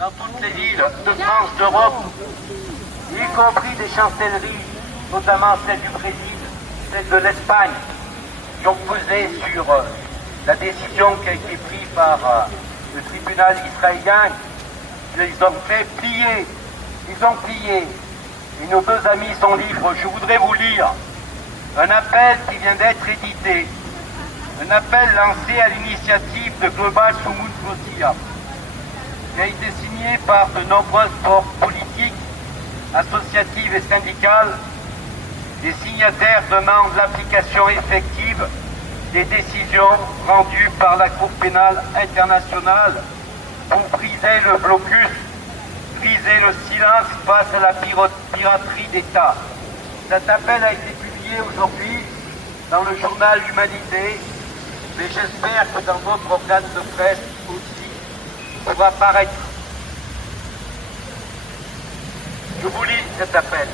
dans toutes les villes de France, d'Europe, y compris des chancelleries, notamment celle du Brésil, celle de l'Espagne, qui ont pesé sur la décision qui a été prise par le tribunal israélien. Ils ont fait plier, ils ont plié. Et nos deux amis sont libres. Je voudrais vous lire un appel qui vient d'être édité, un appel lancé à l'initiative de Global Soumoun Flosia, qui a été signé par de nombreuses forces politiques, associatives et syndicales. Les signataires demandent l'application effective des décisions rendues par la Cour pénale internationale pour briser le blocus, briser le silence face à la piraterie d'État. Cet appel a été publié aujourd'hui dans le journal Humanité, mais j'espère que dans d'autres organes de presse aussi pourra apparaître. Je vous lis cet appel.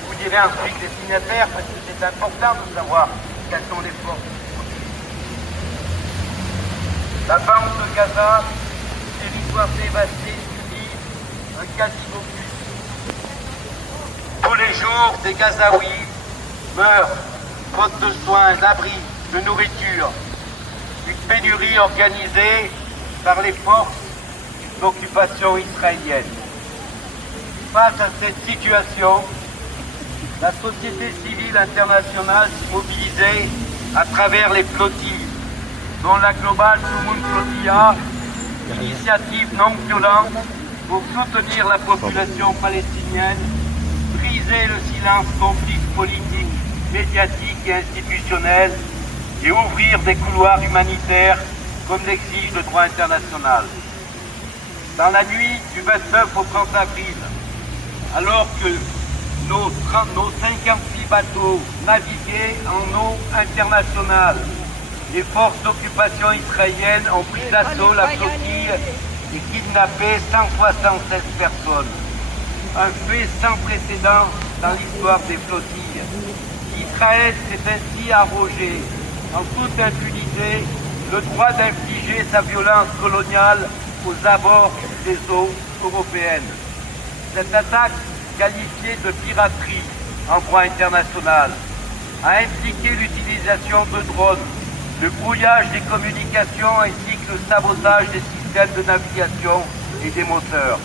Je vous dirai ensuite les signataires parce que c'est important de savoir quelles sont les forces. La bande de Gaza, territoire dévasté, subit un quasi-blocus. Tous les jours, des Gazaouis meurent, faute de soins, d'abris, de nourriture. Une pénurie organisée par les forces d'occupation israélienne. Face à cette situation, la société civile internationale s'est mobilisée à travers les flottilles, dont la Global Soumoun Flosia, initiative non violente pour soutenir la population palestinienne, briser le silence complice politique, médiatique et institutionnel et ouvrir des couloirs humanitaires comme l'exige le droit international. Dans la nuit du 29 au 30 avril, alors que nos 56 bateaux naviguaient en eau internationale, les forces d'occupation israéliennes ont pris d'assaut la flottille et kidnappé 176 personnes. Un fait sans précédent dans l'histoire des flottilles. Israël s'est ainsi arrogé, en toute impunité, le droit d'infliger sa violence coloniale aux abords des eaux européennes. Cette attaque, qualifiée de piraterie en droit international, a impliqué l'utilisation de drones, le brouillage des communications ainsi que le sabotage des systèmes de navigation et des moteurs.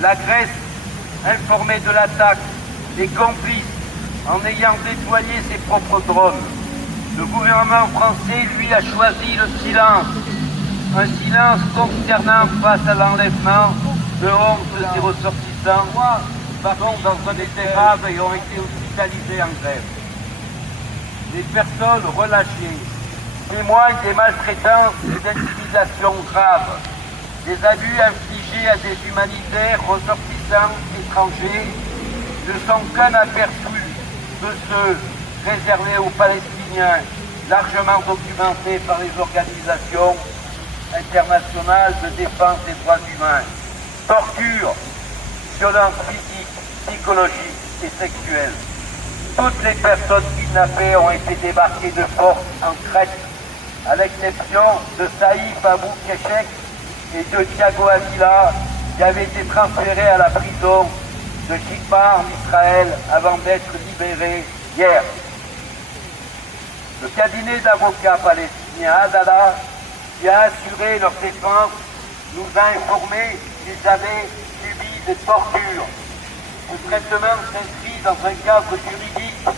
La Grèce, informée de l'attaque, est complice en ayant déployé ses propres drones. Le gouvernement français, lui, a choisi le silence. Un silence consternant face à l'enlèvement de 11 de ses ressortissants, par contre dans un état grave et ont été hospitalisés en Grèce. Les personnes relâchées témoignent des maltraitances et d'intimidations graves, des abus infligés à des humanitaires ressortissants étrangers ne sont qu'un aperçu de ceux réservés aux Palestiniens, largement documentés par les organisations internationales de défense des droits humains. Torture, violence physique, psychologique et sexuelle. Toutes les personnes kidnappées ont été débarquées de force en Crète, à l'exception de Saïf Abou Keshek et de Thiago Avila, qui avaient été transférés à la prison de Jaffa en Israël avant d'être libérés hier. Le cabinet d'avocats palestiniens Adala, qui a assuré leur défense, nous a informé qu'ils avaient subi des tortures. Ce traitement s'inscrit dans un cadre juridique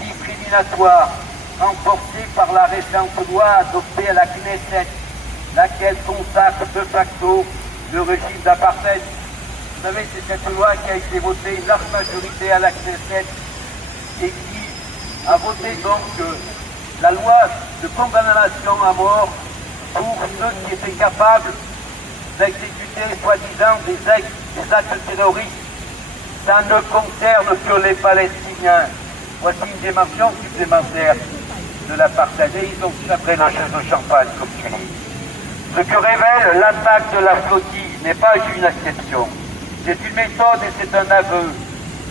discriminatoire, renforcé par la récente loi adoptée à la Knesset, laquelle consacre de facto le régime d'apartheid. Vous savez, c'est cette loi qui a été votée une large majorité à la Knesset et qui a voté donc la loi de condamnation à mort pour ceux qui étaient capables d'exécuter soi-disant des actes terroristes. Ça ne concerne que les Palestiniens. Voici une dimension supplémentaire de l'apartheid. Et ils ont célébré la chaise de champagne, comme tu dis. Ce que révèle l'attaque de la flottille n'est pas une exception. C'est une méthode et c'est un aveu.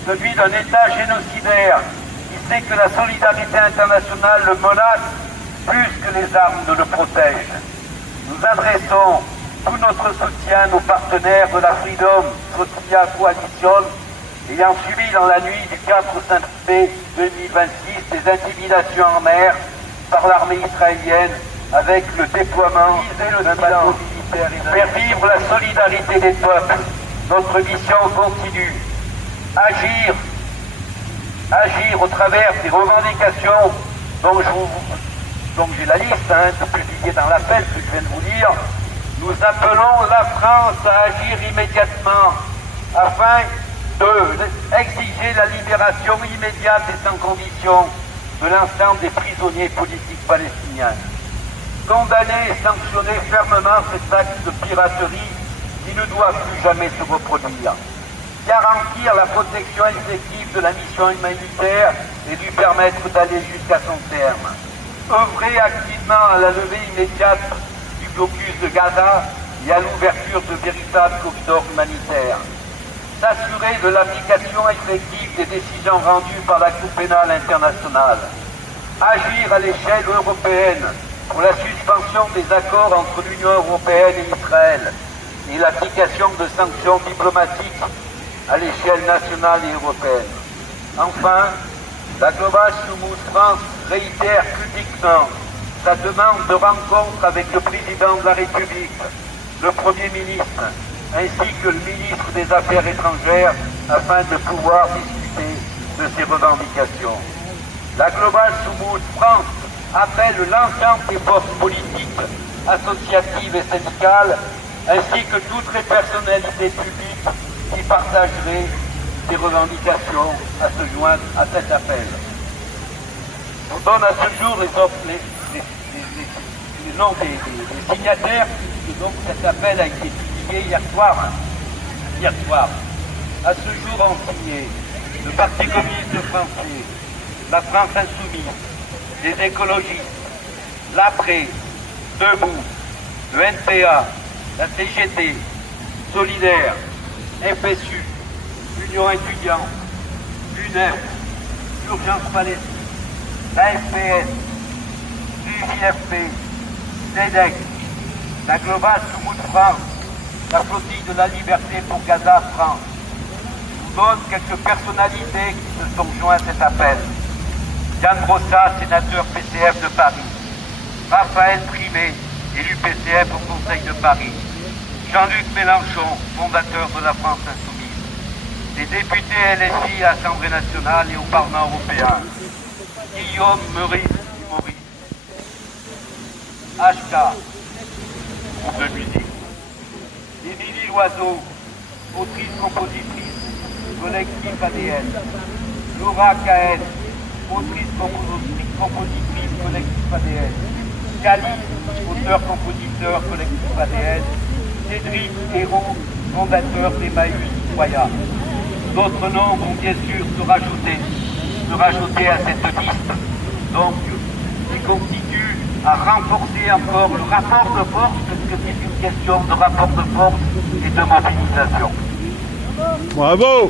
Celui d'un État génocidaire qui sait que la solidarité internationale le menace plus que les armes ne le protègent. Nous adressons tout notre soutien aux partenaires de la Freedom Flotilla Coalition ayant subi dans la nuit du 4 au 5 mai 2026 des intimidations en mer par l'armée israélienne avec le déploiement d'un bateau militaire. Faire vivre la solidarité des peuples, notre mission continue. Agir au travers des revendications dont j'ai la liste, publiée dans l'appel que je viens de vous lire. Nous appelons la France à agir immédiatement afin d'exiger la libération immédiate et sans condition de l'ensemble des prisonniers politiques palestiniens. Condamner et sanctionner fermement cet acte de piraterie qui ne doit plus jamais se reproduire. Garantir la protection effective de la mission humanitaire et lui permettre d'aller jusqu'à son terme. Œuvrer activement à la levée immédiate du blocus de Gaza et à l'ouverture de véritables corridors humanitaires. S'assurer de l'application effective des décisions rendues par la Cour pénale internationale. Agir à l'échelle européenne pour la suspension des accords entre l'Union européenne et Israël et l'application de sanctions diplomatiques à l'échelle nationale et européenne. Enfin, la Global Soumoud France réitère publiquement sa demande de rencontre avec le président de la République, le Premier ministre, ainsi que le ministre des Affaires étrangères, afin de pouvoir discuter de ces revendications. La Global Soumoud France appelle l'ensemble des forces politiques, associatives et syndicales, ainsi que toutes les personnalités publiques qui partageraient ces revendications à se joindre à cet appel. On donne à ce jour les noms des signataires, et donc cet appel a été publié hier soir. À ce jour ont signé le Parti communiste français, la France insoumise, les écologistes, l'APRE, Debout, le NPA, la CGT, Solidaire, FSU, Union étudiante, l'UNEF, Urgence Palestine, la FPS, l'UJFP, CEDEC, la Global Soumoud France, la Flottille de la Liberté pour Gaza France. Je vous donne quelques personnalités qui se sont joints à cet appel. Yann Brossat, sénateur PCF de Paris. Raphaël Primet, élu PCF au Conseil de Paris. Jean-Luc Mélenchon, fondateur de la France Insoumise. Les députés LFI à l'Assemblée nationale et au Parlement européen. Guillaume Meurice, HK, groupe de musique. Émilie Loiseau, autrice-compositrice, collectif ADN. Laura Cahen, autrice-compositrice, collectif ADN. Cali, auteur-compositeur, collectif ADN. Cédric Hérault, fondateur d'Emmaüs Citoyen. D'autres noms vont bien sûr se rajouter à cette liste, donc qui continue à renforcer encore le rapport de force, parce que c'est une question de rapport de force et de mobilisation. Bravo!